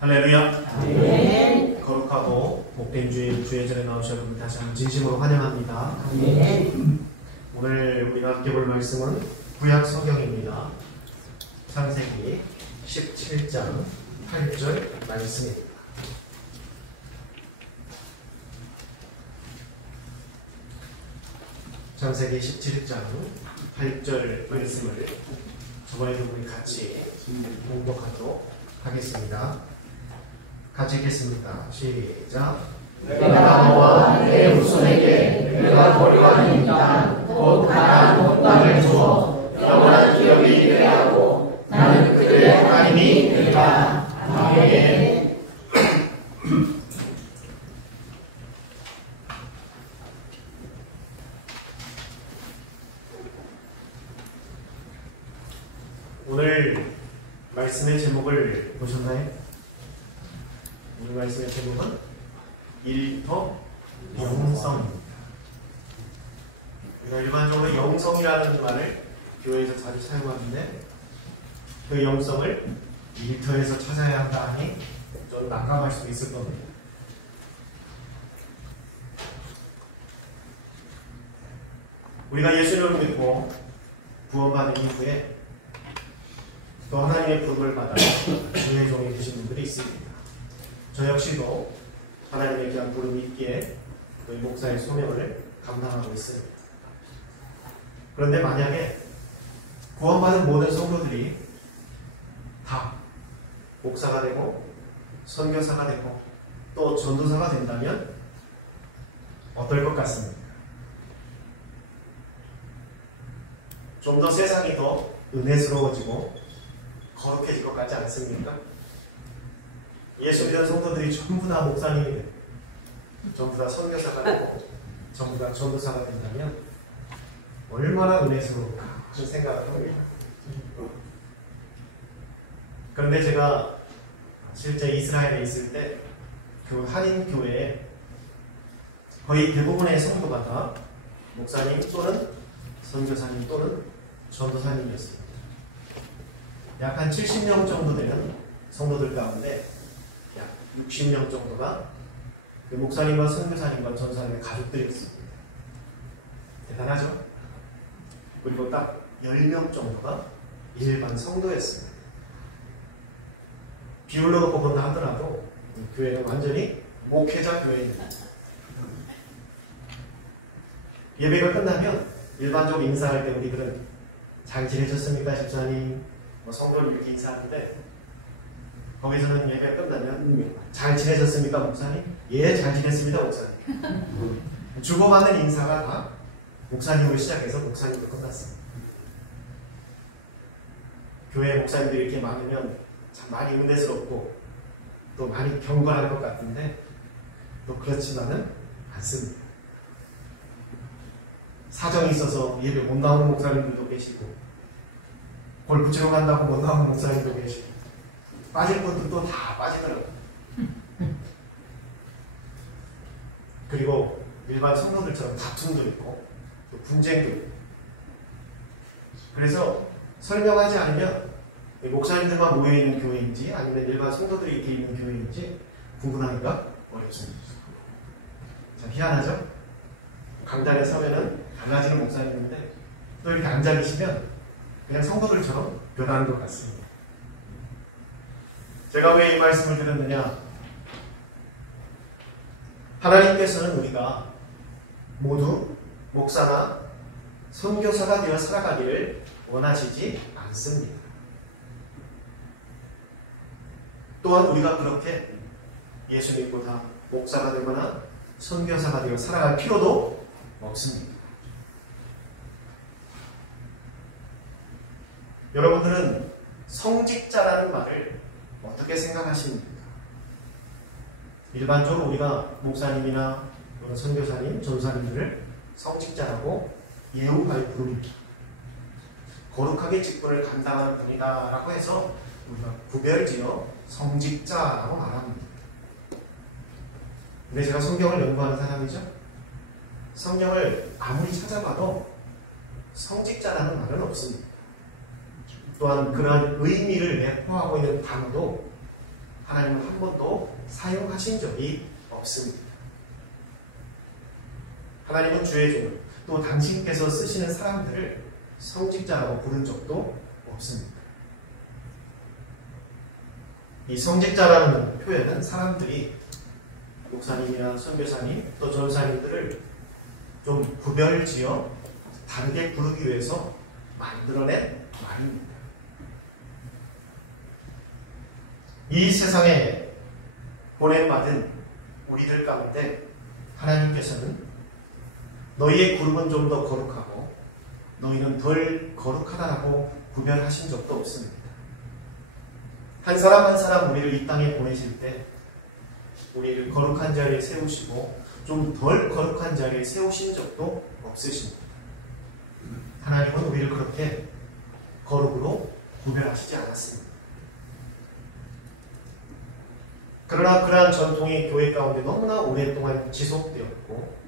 할렐루야. 아멘. 거룩하고 복된 주의 전에 나오신 여러분 다시 한번 진심으로 환영합니다. 아멘. 오늘 우리가 함께 볼 말씀은 구약 성경입니다. 창세기 17장 8절 말씀입니다. 창세기 17장 8절 말씀을 저번에도 우리 같이 공독하도록 하겠습니다. 같이 읽겠습니다. 시작. 내가 너와 내 후손에게 내가 거리가는 땅 곧 가나안 온 땅을 주어 영원한 기업이 되게 하고 나는 그들의 하나님이 되리라. 아멘. 오늘 말씀의 제목을 보셨나요? 오늘 말씀의 제목은 일터 영성입니다. 우리가 일반적으로 영성이라는 말을 교회에서 자주 사용하는데 그 영성을 일터에서 찾아야 한다 하니 좀 난감할 수도 있을 겁니다. 우리가 예수님을 믿고 구원받은 이후에 또 하나님의 부름을 받아 주의 종이 되신 분들이 있습니다. 저 역시도 하나님의 귀한 부름이 있기에 그 목사의 소명을 감당하고 있습니다. 그런데 만약에 구원받은 모든 성도들이 다 목사가 되고 선교사가 되고 또 전도사가 된다면 어떨 것 같습니까? 좀 더 세상이 더 은혜스러워지고 거룩해질 것 같지 않습니까? 예수 믿는 성도들이 전부 다 목사님이 되고 전부 다 선교사가 되고 전부 다 전도사가 된다면 얼마나 은혜스러울까 그런 생각을 합니다. 그런데 제가 실제 이스라엘에 있을 때 그 한인 교회에 거의 대부분의 성도가 다 목사님 또는 선교사님 또는 전도사님이었습니다. 약 한 70명 정도 되는 성도들 가운데 약 60명 정도가 그 목사님과 선교사님과 전도사님의 가족들이었습니다. 대단하죠? 그리고 딱 10명 정도가 일반 성도였습니다. 비율로 놓고 본다 하더라도 이 교회는 완전히 목회자 교회입니다. 예배가 끝나면 일반적으로 인사할 때 우리들은 잘 지내셨습니까 집사님? 성도를 이렇게 인사하는데 거기서는 예배가 끝나면 잘 지내셨습니까 목사님? 예, 잘 지냈습니다 목사님. 주고받는 인사가 다 목사님으로 시작해서 목사님으로 끝났습니다. 교회 목사님들이 이렇게 많으면 참 많이 은혜스럽고 또 많이 경건할 것 같은데 또 그렇지만은 않습니다. 사정이 있어서 예배 못 나오는 목사님들도 계시고 골프 치러 간다고 못 나오는 목사님도 계시고 빠질 것도 또 다 빠지더라고요. 그리고 일반 성도들처럼 다툼도 있고 또 분쟁도 있고 그래서 설명하지 않으면 목사님들만 모여있는 교회인지 아니면 일반 성도들이 이렇게 있는 교회인지 구분하기가 어렵습니다. 참 희한하죠? 강단에 서면은 달라지는 목사님인데 또 이렇게 앉아 계시면 그냥 성도들처럼 변하는 것 같습니다. 제가 왜 이 말씀을 드렸느냐? 하나님께서는 우리가 모두 목사나 선교사가 되어 살아가기를 원하시지 않습니다. 또한 우리가 그렇게 예수 믿고 다 목사가 되거나 선교사가 되어 살아갈 필요도 없습니다. 여러분들은 성직자라는 말을 어떻게 생각하십니까? 일반적으로 우리가 목사님이나 선교사님, 전사님들을 성직자라고 예우하여 부릅니다. 거룩하게 직분을 감당하는 분이다 라고 해서 우리가 구별지어 성직자라고 말합니다. 근데 제가 성경을 연구하는 사람이죠. 성경을 아무리 찾아봐도 성직자라는 말은 없습니다. 또한 그러한 의미를 내포하고 있는 단어도 하나님은 한 번도 사용하신 적이 없습니다. 하나님은 주의 종을 또 당신께서 쓰시는 사람들을 성직자라고 부른 적도 없습니다. 이 성직자라는 표현은 사람들이 목사님이나 선교사님 또 전사님들을 좀 구별지어 다르게 부르기 위해서 만들어낸 말입니다. 이 세상에 보냄받은 우리들 가운데 하나님께서는 너희의 그룹은 좀 더 거룩하고 너희는 덜 거룩하다라고 구별하신 적도 없습니다. 한 사람 한 사람 우리를 이 땅에 보내실 때 우리를 거룩한 자리에 세우시고 좀 덜 거룩한 자리에 세우신 적도 없으십니다. 하나님은 우리를 그렇게 거룩으로 구별하시지 않았습니다. 그러나 그러한 전통이 교회 가운데 너무나 오랫동안 지속되었고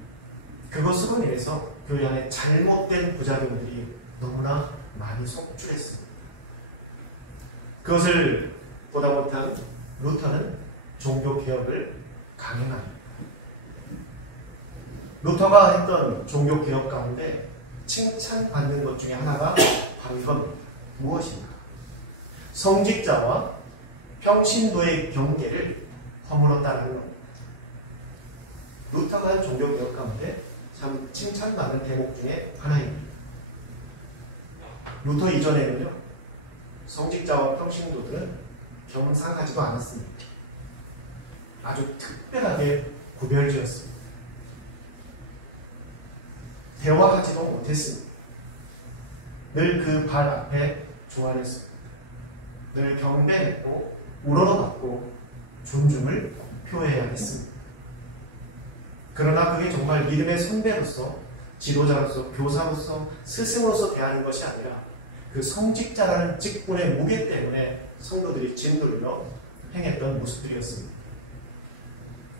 그것으로 인해서 교회 안에 잘못된 부작용들이 너무나 많이 속출했습니다. 그것을 보다 못한 루터는 종교개혁을 강행합니다. 루터가 했던 종교개혁 가운데 칭찬받는 것 중에 하나가 바로 이겁니다. 무엇인가? 성직자와 평신도의 경계를 허물었다는 겁니다. 루터가 한 종교개혁 가운데 참 칭찬받는 대목 중에 하나입니다. 루터 이전에는요, 성직자와 평신도들은 경상하지도 않았습니다. 아주 특별하게 구별지었습니다. 대화하지도 못했습니다. 늘 그 발 앞에 조아렸습니다. 늘 경배했고 우러러받고 존중을 표해야 했습니다. 그러나 그게 정말 믿음의 선배로서 지도자로서 교사로서 스승으로서 대하는 것이 아니라 그 성직자라는 직분의 무게 때문에 성도들이 짓눌려 행했던 모습들이었습니다.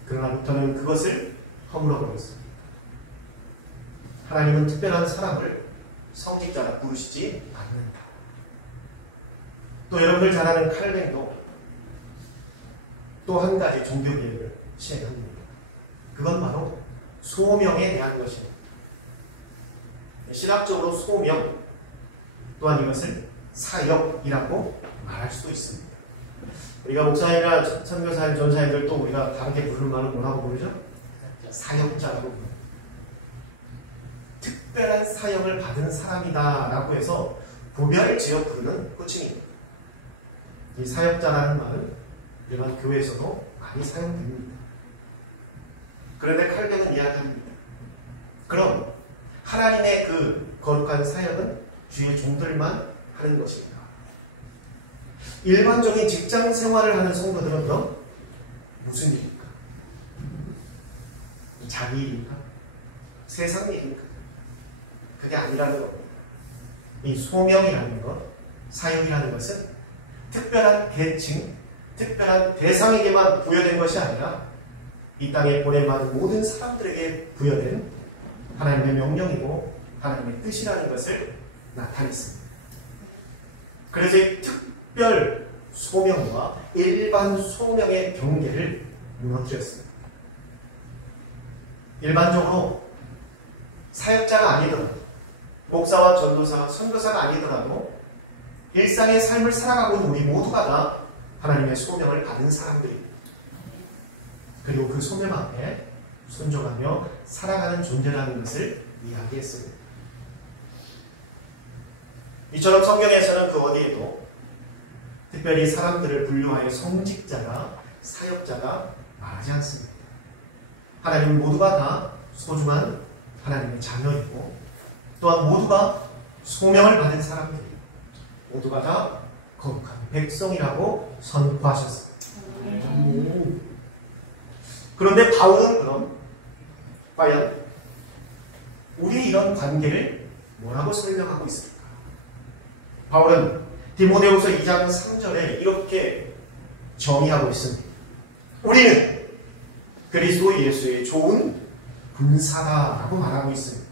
그러나 루터는 그것을 허물어버렸습니다. 하나님은 특별한 사람을 성직자라 부르시지 않는다. 또 여러분들 잘 아는 칼뱅도 또 한 가지 종교개혁을 시행합니다. 그건 바로 소명에 대한 것입니다. 신학적으로 소명 또한 이것을 사역이라고 말할 수도 있습니다. 우리가 목사님이나 선교사님, 전사님들 또 우리가 다르게 부르는 말은 뭐라고 부르죠? 사역자라고 부릅니다. 특별한 사역을 받은 사람이다 라고 해서 구별지어 부르는 호칭입니다. 이 사역자라는 말은 일반 교회에서도 많이 사용됩니다. 그런데 칼뱅은 이야기합니다. 그럼 하나님의 그 거룩한 사역은 주의 종들만 하는 것입니다. 일반적인 직장 생활을 하는 성도들은 그럼 무슨 일입니까? 자기 일입니까? 세상 일입니까? 그게 아니라는 겁니다. 이 소명이라는 것, 사역이라는 것은 특별한 계층, 특별한 대상에게만 부여된 것이 아니라 이 땅에 보내만 모든 사람들에게 부여된 하나님의 명령이고 하나님의 뜻이라는 것을 나타냈습니다. 그래서 이 특별 소명과 일반 소명의 경계를 무너뜨렸습니다. 일반적으로 사역자가 아니더라도 목사와 전도사, 선교사가 아니더라도 일상의 삶을 살아가고 있는 우리 모두가 다 하나님의 소명을 받은 사람들입니다. 그리고 그 소명 앞에 순종하며 살아가는 존재라는 것을 이야기했습니다. 이처럼 성경에서는 그 어디에도 특별히 사람들을 분류하여 성직자가, 사역자가 말하지 않습니다. 하나님 모두가 다 소중한 하나님의 자녀이고 또한 모두가 소명을 받은 사람들이고 모두가 다 거룩한 백성이라고 선포하셨습니다. 그런데 바울은 그럼 과연 우리 이런 관계를 뭐라고 설명하고 있습니까? 바울은 디모데후서 2장 3절에 이렇게 정의하고 있습니다. 우리는 그리스도 예수의 좋은 군사다라고 말하고 있습니다.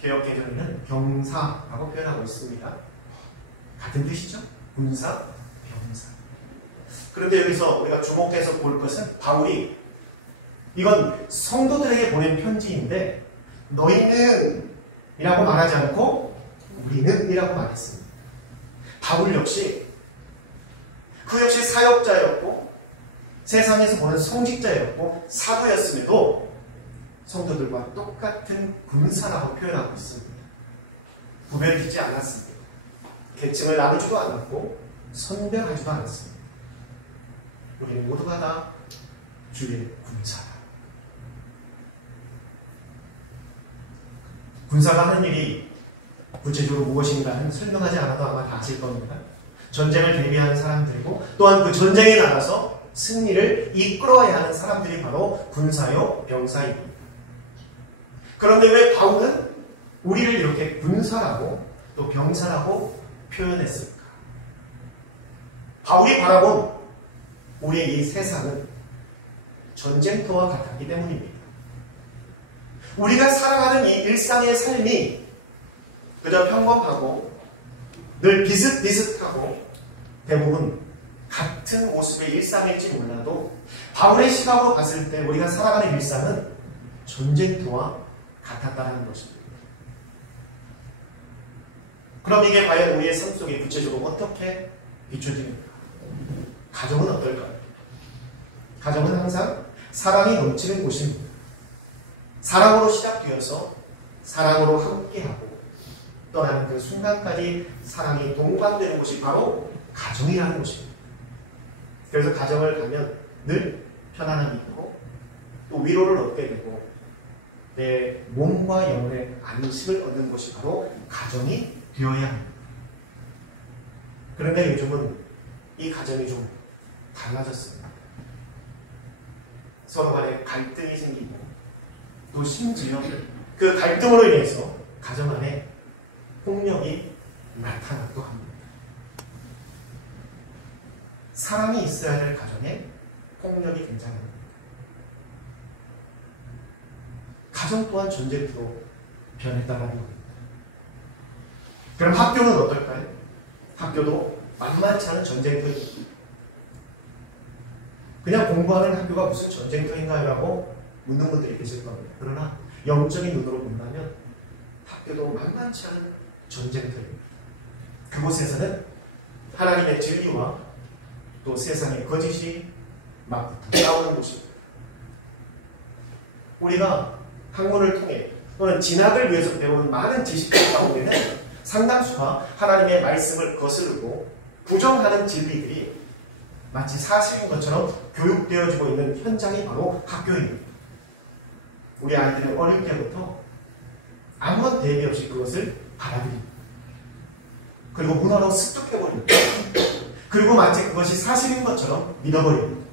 개역개정에는 병사라고 표현하고 있습니다. 같은 뜻이죠? 군사, 병사. 그런데 여기서 우리가 주목해서 볼 것은 바울이 이건 성도들에게 보낸 편지인데 너희는 이라고 말하지 않고 우리는 이라고 말했습니다. 바울 역시 그 역시 사역자였고 세상에서 보는 성직자였고 사도였음에도 성도들과 똑같은 군사라고 표현하고 있습니다. 구별짓지 않았습니다. 계층을 나누지도 않았고 선별하지도 않았습니다. 우리는 모두가 다 주의 군사다. 군사가 하는 일이 구체적으로 무엇인가는 설명하지 않아도 아마 다 아실 겁니다. 전쟁을 대비하는 사람들이고 또한 그 전쟁에 나가서 승리를 이끌어야 하는 사람들이 바로 군사요 병사입니다. 그런데 왜 바울은 우리를 이렇게 군사라고 또 병사라고 표현했을까? 바울이 바라본 우리의 이 세상은 전쟁터와 같았기 때문입니다. 우리가 살아가는 이 일상의 삶이 그저 평범하고 늘 비슷비슷하고 대부분 같은 모습의 일상일지 몰라도 바울의 시각으로 봤을 때 우리가 살아가는 일상은 전쟁터와 같았다는 것입니다. 그럼 이게 과연 우리의 삶 속에 구체적으로 어떻게 비춰집니까? 가정은 어떨까요? 가정은 항상 사랑이 넘치는 곳입니다. 사랑으로 시작되어서 사랑으로 함께하고 떠나는 그 순간까지 사랑이 동반되는 곳이 바로 가정이라는 곳입니다. 그래서 가정을 가면 늘 편안함이 있고 또 위로를 얻게 되고 내 몸과 영혼의 안식을 얻는 곳이 바로 가정이 되어야 합니다. 그런데 요즘은 이 가정이 좀 달라졌습니다. 서로 간에 갈등이 생기고 또 심지어 그 갈등으로 인해서 가정 안에 폭력이 나타나기도 합니다. 사랑이 있어야 될 가정에 폭력이 등장합니다. 가정 또한 전쟁터로 변했다는 겁니다. 그럼 학교는 어떨까요? 학교도 만만치 않은 전쟁터입니다. 그냥 공부하는 학교가 무슨 전쟁터인가요? 라고 묻는 분들이 계실 겁니다. 그러나 영적인 눈으로 본다면 학교도 만만치 않은 전쟁터입니다. 그곳에서는 하나님의 진리와 또 세상의 거짓이 막 싸우는 곳입니다. 우리가 학문을 통해 또는 진학을 위해서 배우는 많은 지식들 가운데는 상당수가 하나님의 말씀을 거스르고 부정하는 진리들이 마치 사실인 것처럼 교육되어지고 있는 현장이 바로 학교입니다. 우리 아이들은 어릴 때부터 아무런 대비 없이 그것을 받아들입니다. 그리고 문화로 습득해버립니다. 그리고 마치 그것이 사실인 것처럼 믿어버립니다.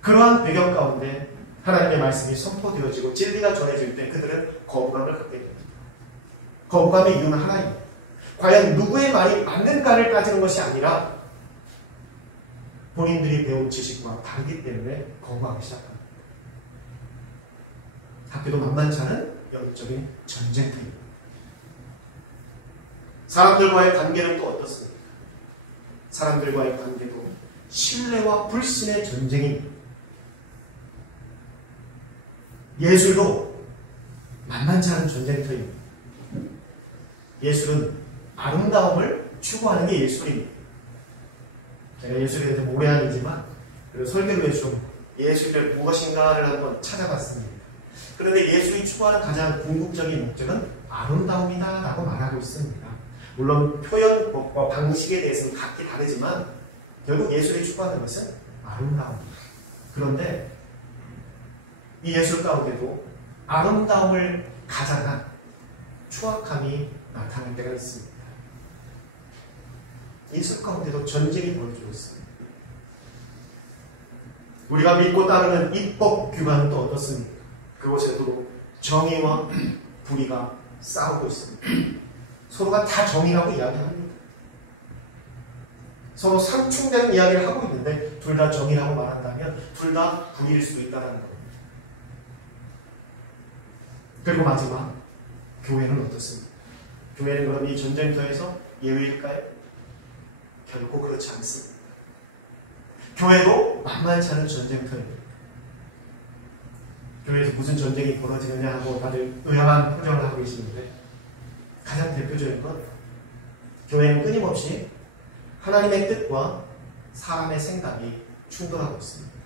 그러한 배경 가운데 하나님의 말씀이 선포되어지고 진리가 전해질 때 그들은 거부감을 갖게 됩니다. 거부감의 이유는 하나입니다. 과연 누구의 말이 맞는가를 따지는 것이 아니라 본인들이 배운 지식과 다르기 때문에 거부하기 시작합니다. 학교도 만만치 않은 영적인 전쟁터입니다. 사람들과의 관계는 또 어떻습니까? 사람들과의 관계도 신뢰와 불신의 전쟁입니다. 예술도 만만치 않은 전쟁터입니다. 예술은 아름다움을 추구하는 게 예술입니다. 제가 예술에 대해서 오래 아니지만 설교를 위해서 좀 예술이 무엇인가를 한번 찾아봤습니다. 그런데 예술이 추구하는 가장 궁극적인 목적은 아름다움이다 라고 말하고 있습니다. 물론 표현법과 방식에 대해서는 각기 다르지만 결국 예술이 추구하는 것은 아름다움입니다. 그런데 이 예술 가운데도 아름다움을 가장한 추악함이 나타날 때가 있습니다. 예술 가운데도 전쟁이 벌어지고 있습니다. 우리가 믿고 따르는 입법 규관은 또 어떻습니까? 그곳에도 정의와 불의가 싸우고 있습니다. 서로가 다 정의라고 이야기합니다. 서로 상충되는 이야기를 하고 있는데 둘 다 정의라고 말한다면 둘 다 불의일 수도 있다는 겁니다. 그리고 마지막, 교회는 어떻습니까? 교회는 그럼 이 전쟁터에서 예외일까요? 결코 그렇지 않습니다. 교회도 만만치 않은 전쟁터입니다. 교회에서 무슨 전쟁이 벌어지느냐 하고 다들 의아한 표정을 하고 계시는데, 가장 대표적인 건 교회는 끊임없이 하나님의 뜻과 사람의 생각이 충돌하고 있습니다.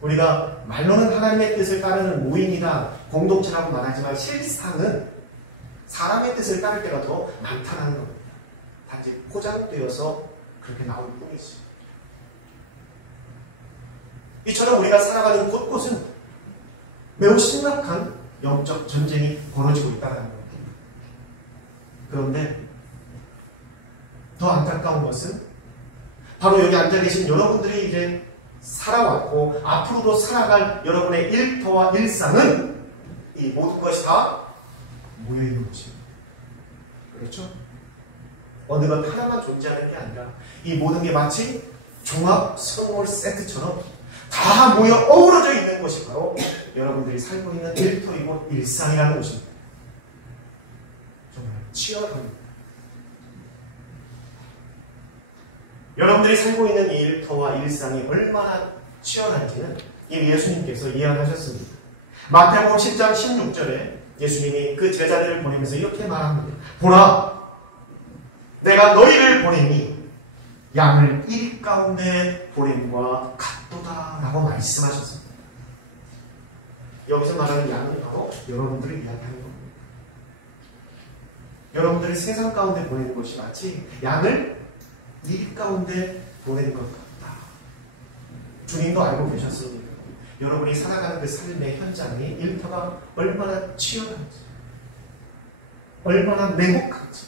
우리가 말로는 하나님의 뜻을 따르는 모임이다, 공동체라고 말하지만 실상은 사람의 뜻을 따를 때가 더 많다는 겁니다. 단지 포장되어서 그렇게 나올 뿐이지. 이처럼 우리가 살아가는 곳곳은 매우 심각한 영적 전쟁이 벌어지고 있다는 겁니다. 그런데 더 안타까운 것은 바로 여기 앉아 계신 여러분들이 이제 살아왔고 앞으로도 살아갈 여러분의 일터와 일상은 이 모든 것이 다 모여있는 것입니다. 그렇죠? 어느 것 하나만 존재하는 게 아니라 이 모든 게 마치 종합 선물 세트처럼 다 모여 어우러져 있는 것이 바로 여러분들이 살고 있는 일터이고 일상이라는 것입니다. 정말 치열합니다. 여러분들이 살고 있는 이 일터와 일상이 얼마나 치열한지는 이미 예수님께서 예언하셨습니다. 마태복음 10장 16절에 예수님이 그 제자들을 보내면서 이렇게 말합니다. 보라, 내가 너희를 보내니 양을 일 가운데 보냄과 같도다 라고 말씀하셨습니다. 여기서 말하는 양은 바로 여러분들을 이야기하는 겁니다. 여러분들을 세상 가운데 보내는 것이 마치 양을 일 가운데 보내는 것 같다. 주님도 알고 계셨습니다. 여러분이 살아가는 그 삶의 현장이 일터가 얼마나 치열한지, 얼마나 냉혹한지,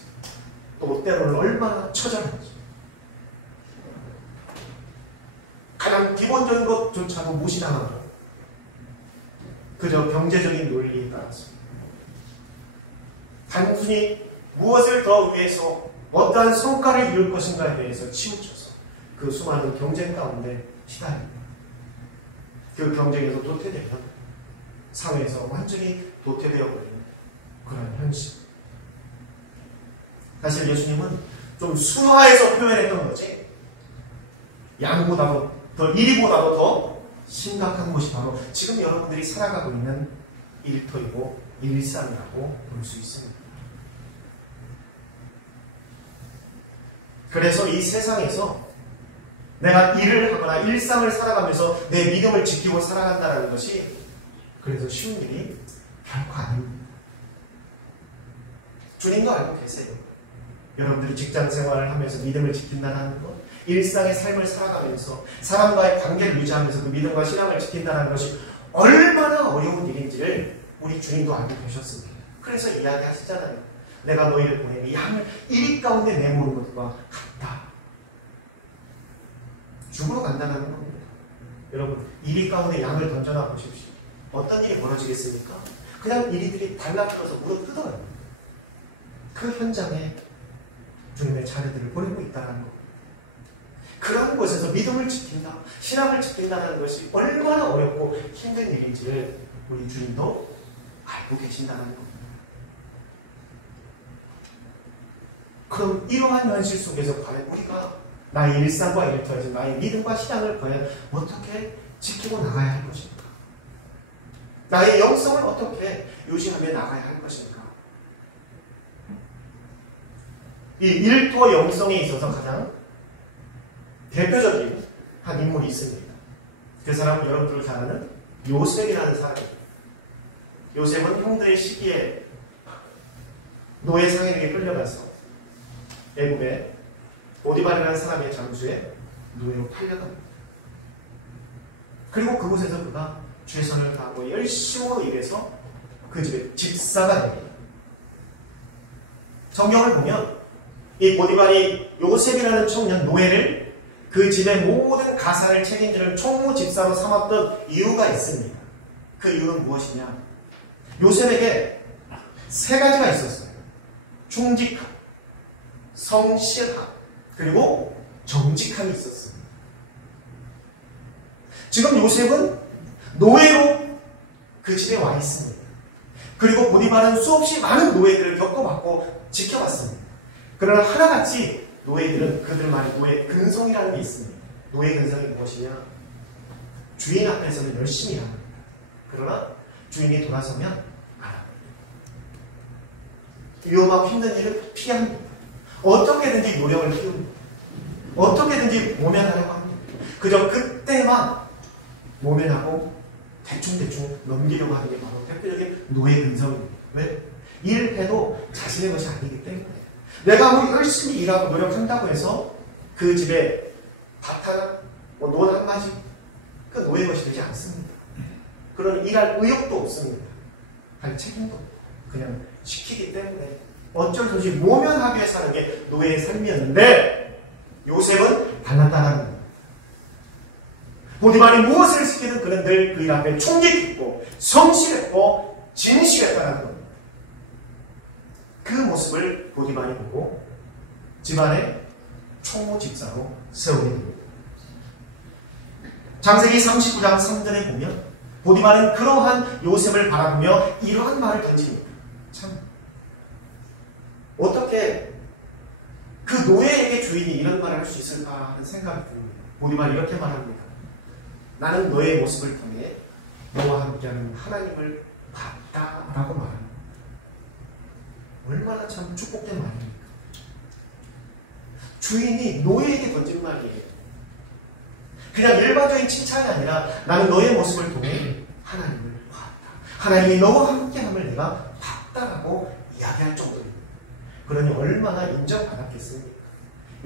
또 때로는 얼마나 처절한지, 가장 기본적인 것조차도 무시당하고 그저 경제적인 논리에 따라서 단순히 무엇을 더 위해서 어떠한 성과를 이룰 것인가에 대해서 치우쳐서 그 수많은 경쟁 가운데 시달립니다. 그 경쟁에서 도태되면 사회에서 완전히 도태되어 버리는 그런 현실. 사실 예수님은 좀 순화해서 표현했던 거지, 양보다도 더 일이보다도 더 심각한 것이 바로 지금 여러분들이 살아가고 있는 일터이고 일상이라고 볼 수 있습니다. 그래서 이 세상에서 내가 일을 하거나 일상을 살아가면서 내 믿음을 지키고 살아간다는 것이 그래서 쉬운 일이 결코 아닙니다. 주님도 알고 계세요. 여러분들이 직장 생활을 하면서 믿음을 지킨다는 것, 일상의 삶을 살아가면서 사람과의 관계를 유지하면서 그 믿음과 신앙을 지킨다는 것이 얼마나 어려운 일인지를 우리 주님도 알고 계셨습니다. 그래서 이야기하시잖아요. 내가 너희를 보내니 양을 이리 가운데 내모는 것과 같다. 죽으러 간다는 겁니다. 여러분, 이리 가운데 양을 던져놔 보십시오. 어떤 일이 벌어지겠습니까? 그냥 이리들이 달라붙어서 무릎 뜯어요. 그 현장에 주님의 자녀들을 보내고 있다는 겁니다. 그런 곳에서 믿음을 지킨다, 신앙을 지킨다는 것이 얼마나 어렵고 힘든 일인지를 우리 주님도 알고 계신다는 겁니다. 그럼 이러한 현실 속에서 과연 우리가 나의 일상과 일터에서 나의 믿음과 신앙을 과연 어떻게 지키고 나가야 할 것인가? 나의 영성을 어떻게 유지하며 나가야 할 것인가? 이 일터 영성에 있어서 가장 대표적인 한 인물이 있습니다. 그 사람은 여러분들 잘 아는 요셉이라는 사람입니다. 요셉은 형들의 시기에 노예 상인에게 끌려가서 애굽의 보디발이라는 사람의 장수에 노예로 팔려갑니다. 그리고 그곳에서 그가 최선을 다하고 열심으로 일해서 그 집의 집사가 됩니다. 성경을 보면 이 보디발이 요셉이라는 청년 노예를 그 집의 모든 가사를 책임지는 총무 집사로 삼았던 이유가 있습니다. 그 이유는 무엇이냐? 요셉에게 세 가지가 있었어요. 충직함, 성실함, 그리고 정직함이 있었습니다. 지금 요셉은 노예로 그 집에 와 있습니다. 그리고 보디발은 수없이 많은 노예들을 겪어봤고 지켜봤습니다. 그러나 하나같이 노예들은 그들만의 노예 근성이라는 게 있습니다. 노예 근성이 무엇이냐? 주인 앞에서는 열심히 합니다. 그러나 주인이 돌아서면 안 합니다. 위험하고 힘든 일을 피합니다. 어떻게든지 노력을 키웁니다. 어떻게든지 모면하려고 합니다. 그저 그때만 모면하고 대충대충 넘기려고 하는 게 바로 대표적인 노예 근성입니다. 왜? 일해도 자신의 것이 아니기 때문에. 내가 아무리 열심히 일하고 노력한다고 해서 그 집에 밭 하나, 논 한 가지, 그 노예 것이 되지 않습니다. 그런 일할 의욕도 없습니다. 할 책임도 그냥 시키기 때문에 어쩔 수 없이 모면하게 사는 게 노예의 삶이었는데 요셉은 달랐다는 겁니다. 보디발이 무엇을 시키든 그는 늘 그 일 앞에 충직했고 성실했고 진실했다는 겁니다. 그 모습을 보디발이 보고 집안의 총무집사로 세우게 됩니다. 창세기 39장 3절에 보면 보디발은 그러한 요셉을 바라보며 이러한 말을 던집니다. 참 어떻게 그 노예에게 주인이 이런 말을 할 수 있을까 하는 생각이 듭니다. 보디발이 이렇게 말합니다. 나는 너의 모습을 통해 너와 함께하는 하나님을 봤다라고 말합니다. 얼마나 참 축복된 말입니까? 주인이 노예에게 던진 말이에요. 그냥 일반적인 칭찬이 아니라 나는 너의 모습을 통해 하나님을 봤다. 하나님이 너와 함께함을 내가 봤다라고 이야기할 정도입니다. 그러니 얼마나 인정받았겠습니까?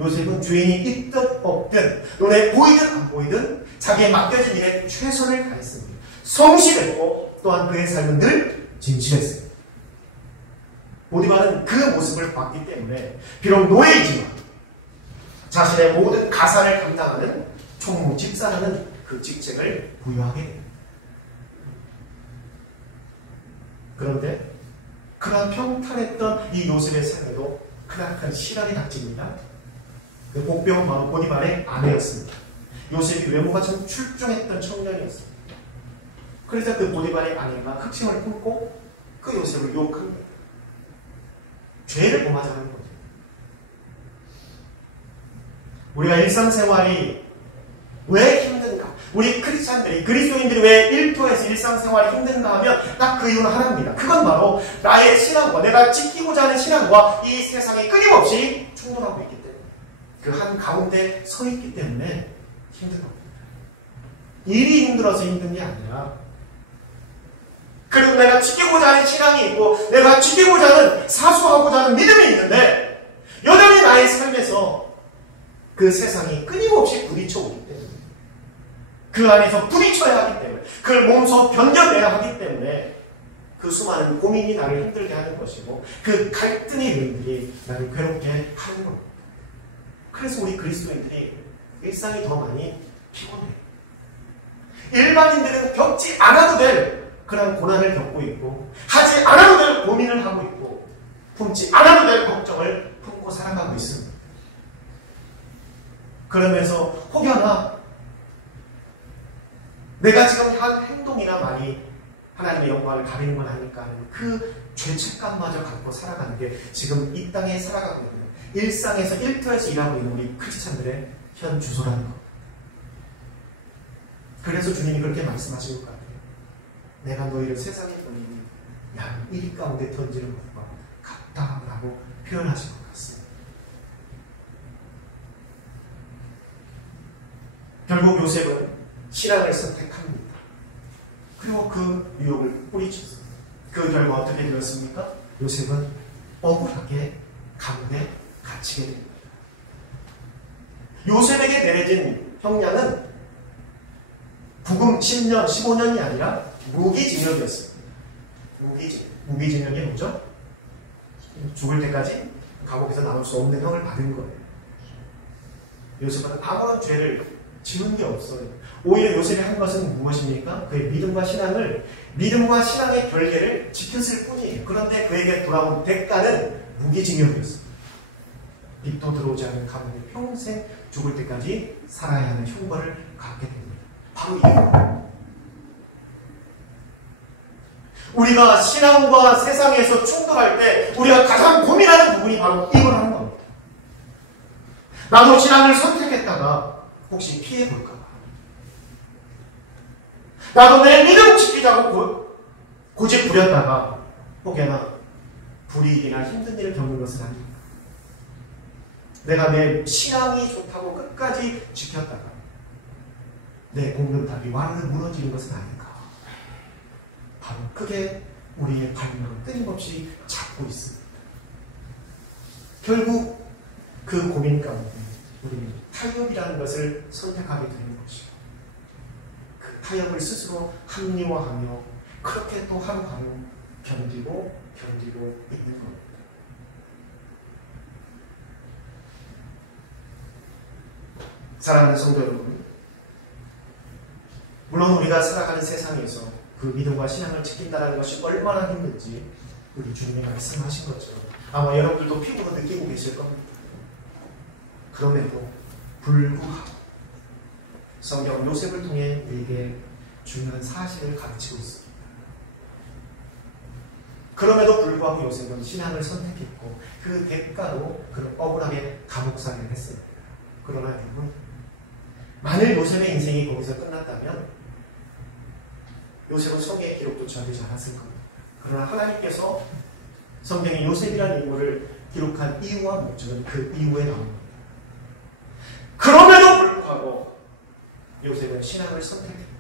요셉은 주인이 있든 없든 눈에 보이든 안 보이든 자기의 맡겨진 일에 최선을 다했습니다. 성실했고 또한 그의 삶은 늘 진실했습니다. 보디발은 그 모습을 봤기 때문에 비록 노예이지만 자신의 모든 가산을 감당하는 총무 집사라는 그 직책을 부여하게 됩니다. 그런데 그러한 평탄했던 이 요셉의 삶에도 크나큰 시련이 닥칩니다. 그 복병은 바로 보디발의 아내였습니다. 요셉이 외모가 참 출중했던 청년이었습니다. 그래서 그 보디발의 아내가 흑심을 품고 그 요셉을 유혹합니다. 죄를 범하자는 거죠. 우리가 일상생활이 왜 힘든가? 우리 크리스찬들이, 그리스도인들이 왜 일터에서 일상생활이 힘든가 하면 딱 그 이유는 하나입니다. 그건 바로 나의 신앙과 내가 지키고자 하는 신앙과 이 세상이 끊임없이 충돌하고 있기 때문에 그 한 가운데 서 있기 때문에 힘든 겁니다. 일이 힘들어서 힘든 게 아니라 그리고 내가 지키고자 하는 신앙이 있고 내가 지키고자 하는 사수하고자 하는 믿음이 있는데 여전히 나의 삶에서 그 세상이 끊임없이 부딪혀오기 때문에 그 안에서 부딪혀야 하기 때문에 그걸 몸소 견뎌내야 하기 때문에 그 수많은 고민이 나를 힘들게 하는 것이고 그 갈등의 요인들이 나를 괴롭게 하는 겁니다. 그래서 우리 그리스도인들이 일상이 더 많이 피곤해요. 일반인들은 겪지 않아도 될 그런 고난을 겪고 있고 하지 않아도 될 고민을 하고 있고 품지 않아도 될 걱정을 품고 살아가고 있습니다. 그러면서 혹여나 내가 지금 한 행동이나 말이 하나님의 영광을 가리는 건 아닐까 하는 그 죄책감마저 갖고 살아가는 게 지금 이 땅에 살아가고 있는 일상에서 일터에서 일하고 있는 우리 크리스찬들의 현 주소라는 것. 그래서 주님이 그렇게 말씀하신 것 같아요. 내가 너희를 세상에 보내니 양 이리 가운데 던지는 것과 같다라고 표현하신 것 같습니다. 결국 요셉은 신앙을 선택합니다. 그리고 그 유혹을 뿌리쳤습니다. 그 결과 어떻게 되었습니까? 요셉은 억울하게 감옥에 갇히게 됩니다. 요셉에게 내려진 형량은 부금 10년, 15년이 아니라 무기징역이었습니다. 무기징역이 뭐죠? 죽을 때까지 감옥에서 나올 수 없는 형을 받은 거예요. 요셉은 아무런 죄를 지은 게 없어요. 오히려 요셉이 한 것은 무엇입니까? 그의 믿음과 신앙의 결계를 지켰을 뿐이에요. 그런데 그에게 돌아온 대가는 무기징역이었습니다. 빛도 들어오지 않는 감옥에 평생 죽을 때까지 살아야 하는 형벌을 갖게 됩니다. 바로 이거예요. 우리가 신앙과 세상에서 충돌할 때 우리가 가장 고민하는 부분이 바로 이거라는 겁니다. 나도 신앙을 선택했다가 혹시 피해볼까? 나도 내 믿음 지키자고 고집 부렸다가 혹여나 불이익이나 힘든 일을 겪는 것은 아닙니다. 내가 내 신앙이 좋다고 끝까지 지켰다가 내 공든탑이 와르르 무너지는 것은 아닐까. 바로 그게 우리의 발명을 끊임없이 잡고 있습니다. 결국 그 고민 가운데 우리는 타협이라는 것을 선택하게 되는 것이고 그 타협을 스스로 합리화하며 그렇게 또 하루하루 견디고 있는 겁니다. 사랑하는 성도 여러분, 물론 우리가 살아가는 세상에서 그 믿음과 신앙을 지킨다는 것이 얼마나 힘든지 우리 주님이 말씀하신 것처럼 아마 여러분들도 피부로 느끼고 계실 겁니다. 그럼에도 불구하고 성경 요셉을 통해 우리에게 중요한 사실을 가르치고 있습니다. 그럼에도 불구하고 요셉은 신앙을 선택했고 그 대가로 그를 억울하게 감옥살이를 했습니다. 그러나 여러분, 만일 요셉의 인생이 거기서 끝났다면 요셉은 성경의 기록조차 되지 않았을 겁니다. 그러나 하나님께서 성경에 요셉이라는 인물을 기록한 이유와 목적은 그 이후에 나옵니다. 그럼에도 불구하고 요셉은 신앙을 선택했고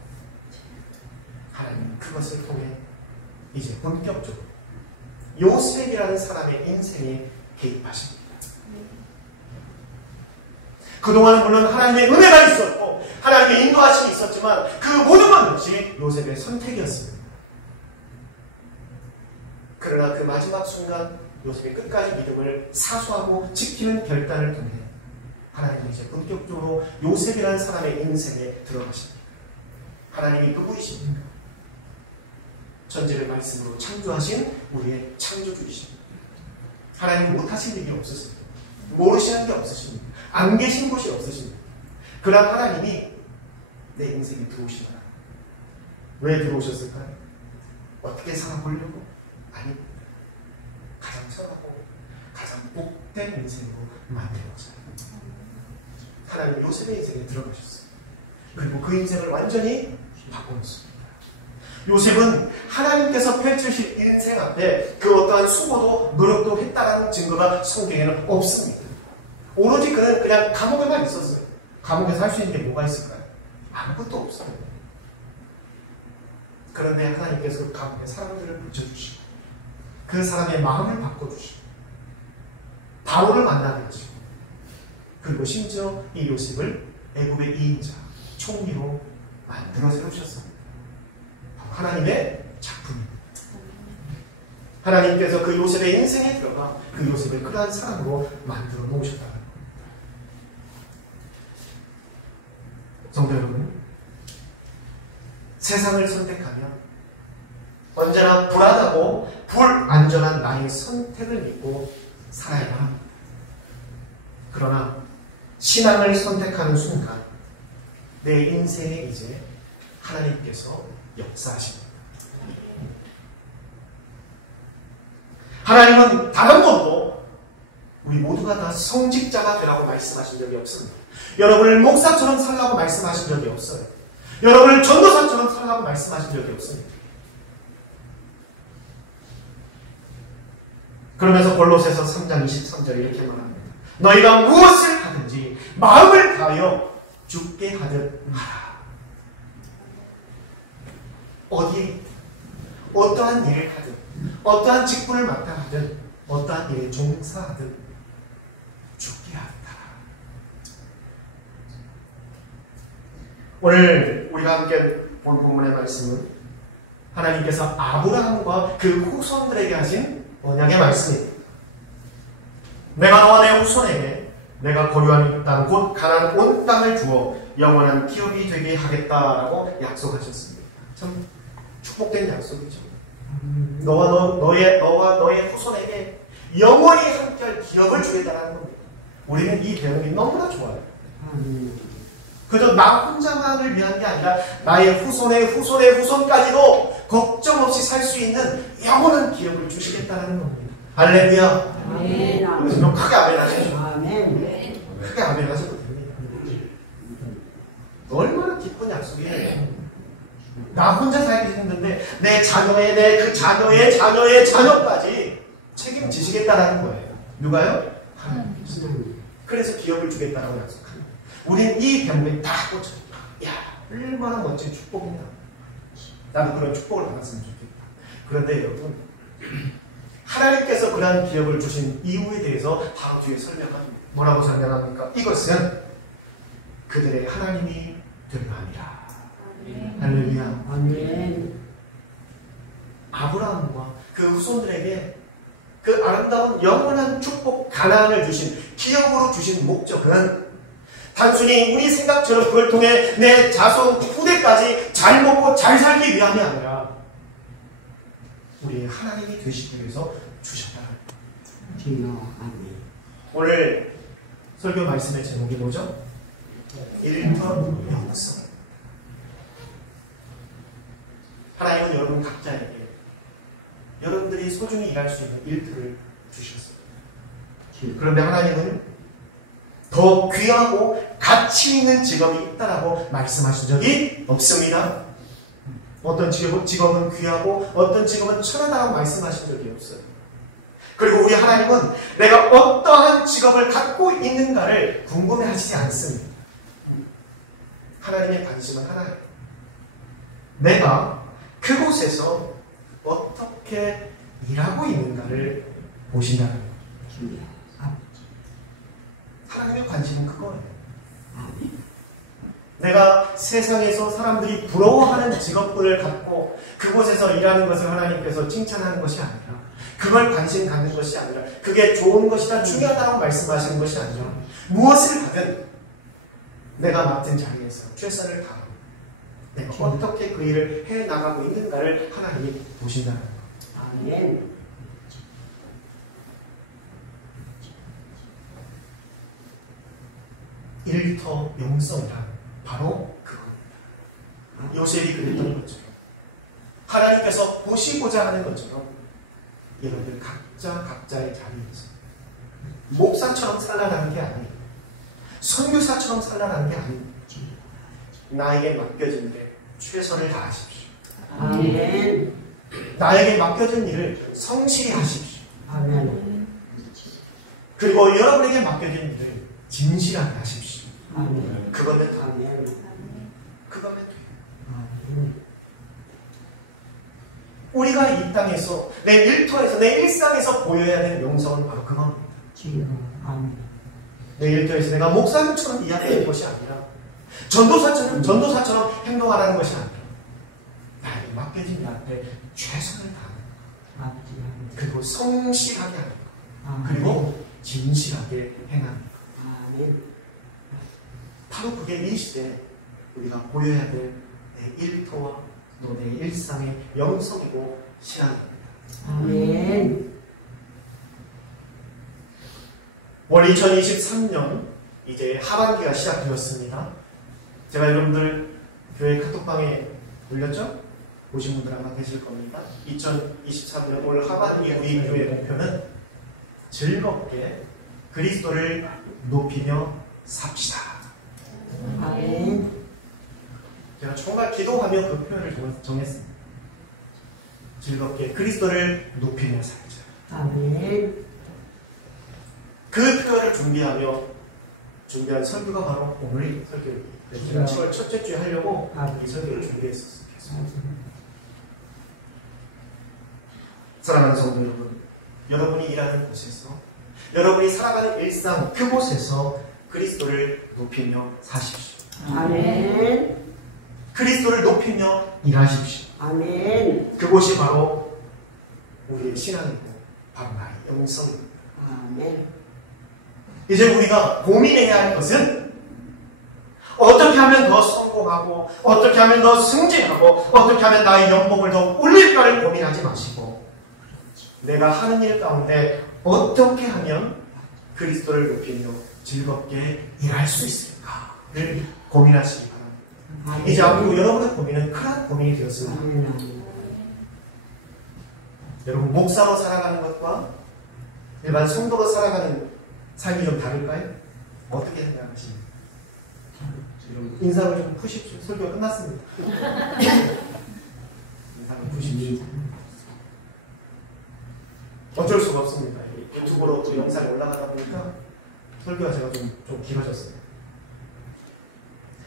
하나님은 그것을 통해 이제 본격적으로 요셉이라는 사람의 인생에 개입하십니다. 그동안은 물론 하나님의 은혜가 있었고 하나님의 인도하심이 있었지만 그 모든 것이 요셉의 선택이었습니다. 그러나 그 마지막 순간 요셉이 끝까지 믿음을 사수하고 지키는 결단을 통해 하나님은 이제 본격적으로 요셉이라는 사람의 인생에 들어가십니다. 하나님이 누구이십니까? 전제를 말씀으로 창조하신 우리의 창조주이십니다. 하나님은 못하신 일이 없으십니다. 모르시는 게 없으십니다. 안 계신 곳이 없으십니다. 그러나 하나님이 내 인생에 들어오시더라. 왜 들어오셨을까요? 어떻게 살아보려고? 아닙니다. 가장 선하고 가장 복된 인생으로 만들어져요. 하나님 요셉의 인생에 들어가셨어요. 그리고 그 인생을 완전히 바꿔놓습니다. 요셉은 하나님께서 펼치실 인생 앞에 그 어떠한 수고도 노력도 했다는 증거가 성경에는 없습니다. 오로지 그는 그냥 감옥에만 있었어요. 감옥에서 할 수 있는 게 뭐가 있을까요? 아무것도 없어요. 그런데 하나님께서 그 감옥에 사람들을 붙여주시고 그 사람의 마음을 바꿔주시고 바로를 만나게 하시고 그리고 심지어 이 요셉을 애굽의 2인자 총리로 만들어 세우셨습니다. 하나님의 작품입니다. 하나님께서 그 요셉의 인생에 들어가 그 요셉을 그러한 사람으로 만들어 놓으셨다는 겁니다. 성도 여러분, 세상을 선택하면 언제나 불안하고 불안전한 나의 선택을 믿고 살아야 합니다. 그러나 신앙을 선택하는 순간 내 인생에 이제 하나님께서 역사하십니다. 하나님은 단 한 번도 우리 모두가 다 성직자가 되라고 말씀하신 적이 없습니다. 여러분을 목사처럼 살라고 말씀하신 적이 없어요. 여러분을 전도사처럼 살라고 말씀하신 적이 없습니다. 그러면서 골로새서 3장 23절 이렇게 말합니다. 너희가 무엇을 하든지 마음을 다하여 주께 하듯 하라. 어디에 어떠한 일을 하든 어떠한 직분을 맡아 하든 어떠한 일에 종사하든 주께 하듯 하라. 오늘 우리가 함께 본 본문의 말씀은 하나님께서 아브라함과 그 후손들에게 하신 언약의 말씀입니다. 내가 너와 내 후손에게 내가 거류하는 땅 곧 가나안 온 땅을 주어 영원한 기업이 되게 하겠다라고 약속하셨습니다. 참 축복된 약속이죠. 너와 너의 후손에게 영원히 함께할 기업을 주겠다는 겁니다. 우리는 이 대목이 너무나 좋아요. 그저 나 혼자만을 위한 게 아니라 나의 후손의 후손의 후손까지도 걱정 없이 살 수 있는 영원한 기업을 주시겠다는 겁니다. 할렐루야. 아멘. 그래서 좀 크게 아멘 하시죠. 아멘. 크게 아멘 하셔도 됩니다. 나 혼자 살기 힘든데 내 자녀의 내 그 자녀의 자녀의 자녀까지 책임지시겠다라는 거예요. 누가요? 하나님께서. 그래서 기업을 주겠다라고 약속합니다. 우린 이 병에 딱 꽂혀. 야, 얼마나 멋진 축복이냐. 나도 그런 축복을 받았으면 좋겠다. 그런데 여러분, 하나님께서 그러한 기업을 주신 이유에 대해서 바로 뒤에 설명합니다. 뭐라고 설명합니까? 이것은 그들의 하나님이 되리라. 할렐루야. 아멘. 아브라함과 그 후손들에게 그 아름다운 영원한 축복 가나안을 주신 기업으로 주신 목적은 단순히 우리 생각처럼 그걸 통해 내 자손 후대까지 잘 먹고 잘 살기 위함이 아니라 우리의 하나님이 되시기 위해서 주셨다. 오늘 설교 말씀의 제목이 뭐죠? 일터 영성. 하나님은 여러분 각자에게 여러분들이 소중히 일할 수 있는 일터를 주셨습니다. 그런데 하나님은 더 귀하고 가치 있는 직업이 있다라고 말씀하신 적이 없습니다. 어떤 직업은 귀하고 어떤 직업은 천하다고 말씀하신 적이 없어요. 그리고 우리 하나님은 내가 어떠한 직업을 갖고 있는가를 궁금해하시지 않습니다. 하나님의 관심은 하나예요. 내가 그곳에서 어떻게 일하고 있는가를 보신다는 거예요. 하나님의 관심은 그거예요. 내가 세상에서 사람들이 부러워하는 직업들을 갖고 그곳에서 일하는 것을 하나님께서 칭찬하는 것이 아니라, 그걸 관심 갖는 것이 아니라, 그게 좋은 것이다, 중요하다고 말씀하시는 것이 아니라, 무엇을 하든 내가 맡은 자리에서 최선을 다하고 내가 어떻게 그 일을 해나가고 있는가를 하나님이 보신다는 거예요. 아멘. 일터 영성이란 바로 그겁니다. 요셉이 그랬던 것처럼 하나님께서 보시고자 하는 것처럼 여러분들 각자의 자리에서 목사처럼 살아가는 게 아니에요. 선교사처럼 살아가는 게 아니에요. 나에게 맡겨진 일에 최선을 다하십시오. 아멘. 나에게 맡겨진 일을 성실히 하십시오. 아멘. 그리고 여러분에게 맡겨진 일을 진실하게 하십시오. 아멘. 그거면 다. 아멘. 그거면 돼요. 아멘. 우리가 이 땅에서, 내 일터에서, 내 일상에서 보여야 되는 영성은 바로 그겁니다. 아멘. 내 일터에서 내가 목사님처럼 이야기하는 것이 아니라, 전도사처럼 행동하라는 것이 아니라, 나에게 맡겨진 일 앞에 최선을 다하는 것. 그리고 성실하게 하는 것. 그리고 진실하게 행하는 것. 아멘. 바로 그게 이 시대에 우리가 보여야 될 내 일터와 또 내 일상의 영성이고 신앙입니다. 아멘. 올 2023년 이제 하반기가 시작되었습니다. 제가 여러분들 교회 카톡방에 올렸죠? 보신 분들 아마 계실 겁니다. 2023년 올 하반기 우리 교회 목표는 즐겁게 그리스도를 높이며 삽시다. 아멘. 제가 정말 기도하며 그 표현을 정했습니다. 즐겁게 그리스도를 높이며 살자. 아멘. 그 표현을 준비한 설교가 바로 오늘 설교입니다. 제가 7월 첫째 주에 하려고 이 설교를 준비했었어요. 사랑하는 성도 여러분, 여러분이 일하는 곳에서, 여러분이 살아가는 일상 그곳에서 그리스도를 높이며 사십시오. 아멘. 그리스도를 높이며 일하십시오. 아멘. 그곳이 바로 우리의 신앙이고 바로 나의 영성입니다. 아멘. 이제 우리가 고민해야 할 것은 어떻게 하면 더 성공하고, 어떻게 하면 더 승진하고, 어떻게 하면 나의 연봉을 더 올릴까를 고민하지 마시고, 내가 하는 일 가운데 어떻게 하면 그리스도를 높이며 즐겁게 일할 수 있을까를 고민하시기 바랍니다. 이제 앞으로 여러분의 고민은 큰 고민이 되었습니다. 여러분, 목사로 살아가는 것과 일반 성도로 살아가는 삶이 좀 다를까요? 어떻게 생각하십니까? 인상을 좀 푸십시오. 설교가 끝났습니다. 인상을 푸십시오. 어쩔 수가 없습니다. 유튜브로 또 영상이 올라가다 보니까 설교가 제가 좀 길어졌어요.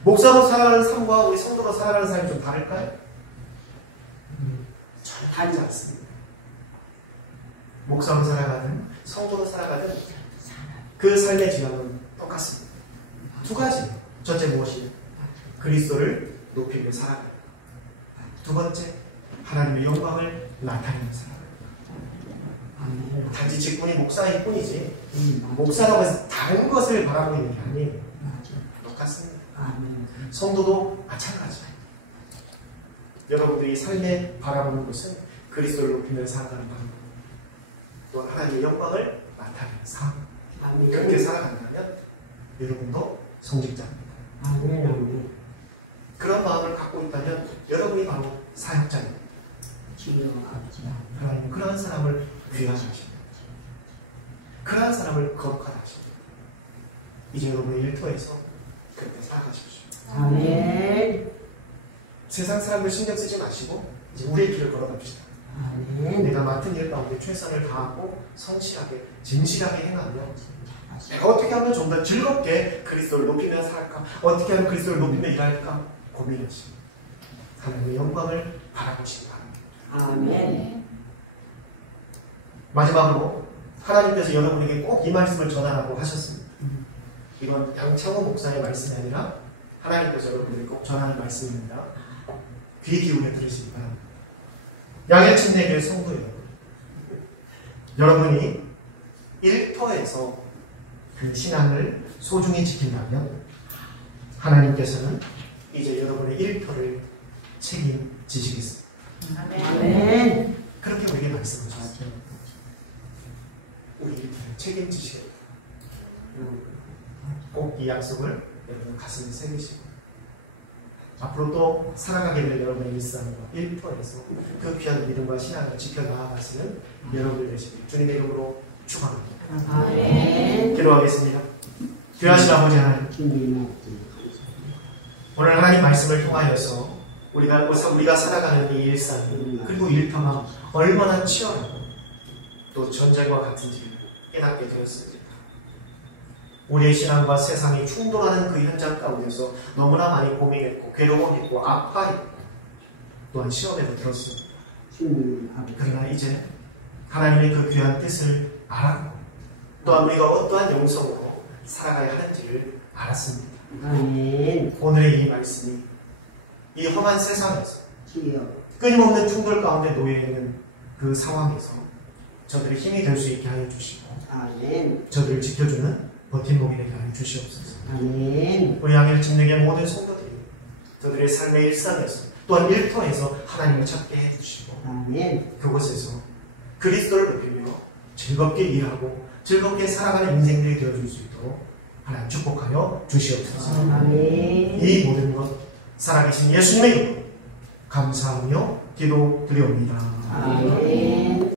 목사로 살아가는 삶과 우리 성도로 살아가는 삶이 좀 다를까요? 전혀 다르지 않습니다. 목사로 살아가는, 성도로 살아가는 그 삶의 지향은 똑같습니다. 두 가지. 첫째 무엇이요? 그리스도를 높이며 살아가는 것. 두 번째, 하나님의 영광을 나타내며 살아가는 것. 단지 직분이 목사일 뿐이지 목사라고 해서 다른 것을 바라고 있는 게 아니에요. 똑같습니다. 성도도 마찬가지예요. 여러분들이 삶에 바라보는 것은 그리스도를 높이며 살아가는 것, 또 하나님의 영광을 나타내는 삶. 그렇게 살아간다면 여러분도 성직자입니다. 그런 마음을 갖고 있다면 여러분이 바로 사역자입니다. 하나님은 그러한 사람을 귀하게 하십니다. 그러한 사람을 거룩하게 하십니다. 이제 여러분의 일터에서 그렇게 살아가십시오. 아멘. 세상 사람들 신경 쓰지 마시고 이제 우리의 길을 걸어갑시다. 아멘. 내가 맡은 일 가운데 최선을 다하고 성실하게 진실하게 행하며 내가 어떻게 하면 좀 더 즐겁게 그리스도를 높이며 살까, 어떻게 하면 그리스도를 높이며 일할까 고민하시고 하나님의 영광을 바라보시기 바랍니다. 아멘. 마지막으로 하나님께서 여러분에게 꼭 이 말씀을 전하라고 하셨습니다. 이건 양창호 목사의 말씀이 아니라 하나님께서 여러분에게 꼭 전하는 말씀입니다. 귀 기울여 들으시기 바랍니다. 양해친 내교의 성도 여러분이 일터에서 그 신앙을 소중히 지킨다면 하나님께서는 이제 여러분의 일터를 책임지시겠습니다. 아멘. 그렇게 우리에게 말씀하셨습니다. 우리 일터를 책임지시겠다. 꼭 이 약속을 여러분 가슴에 새기시고 앞으로 또 살아가게 될 여러분의 일상과 일터에서 그 귀한 믿음과 신앙을 지켜나가시는 여러분들 되시길 주님의 이름으로 축원합니다. 아멘. 기도하겠습니다. 귀하신 아버지 하나님, 오늘 하나님 말씀을 통하여서 우리가 살아가는 이 일상 그리고 일터가 얼마나 치열하고 또 전쟁과 같은지를 깨닫게 되었습니다. 우리의 신앙과 세상이 충돌하는 그 현장 가운데서 너무나 많이 고민했고 괴로워했고 아파했고 또한 시험에도 들었습니다. 그러나 이제 하나님의 그 귀한 뜻을 알았고 또한 우리가 어떠한 영성으로 살아가야 하는지를 알았습니다. 아멘. 오늘의 이 말씀이 이 험한 세상에서 끊임없는 충돌 가운데 놓여있는 그 상황에서 저들의 힘이 될 수 있게 하여 주시고 아멘. 저들을 지켜주는 버팀목이 되게 하여 주시옵소서. 아멘. 우리 양일 집내의 모든 성도들이 저들의 삶의 일상에서 또한 일터에서 하나님을 찾게 해주시고 아멘. 그곳에서 그리스도를 높이며 즐겁게 일하고 즐겁게 살아가는 인생들이 되어줄 수 있도록 하나님 축복하여 주시옵소서. 아멘. 이 모든 것 살아계신 예수님의 이름으로 감사하며 기도드리옵니다. 아멘.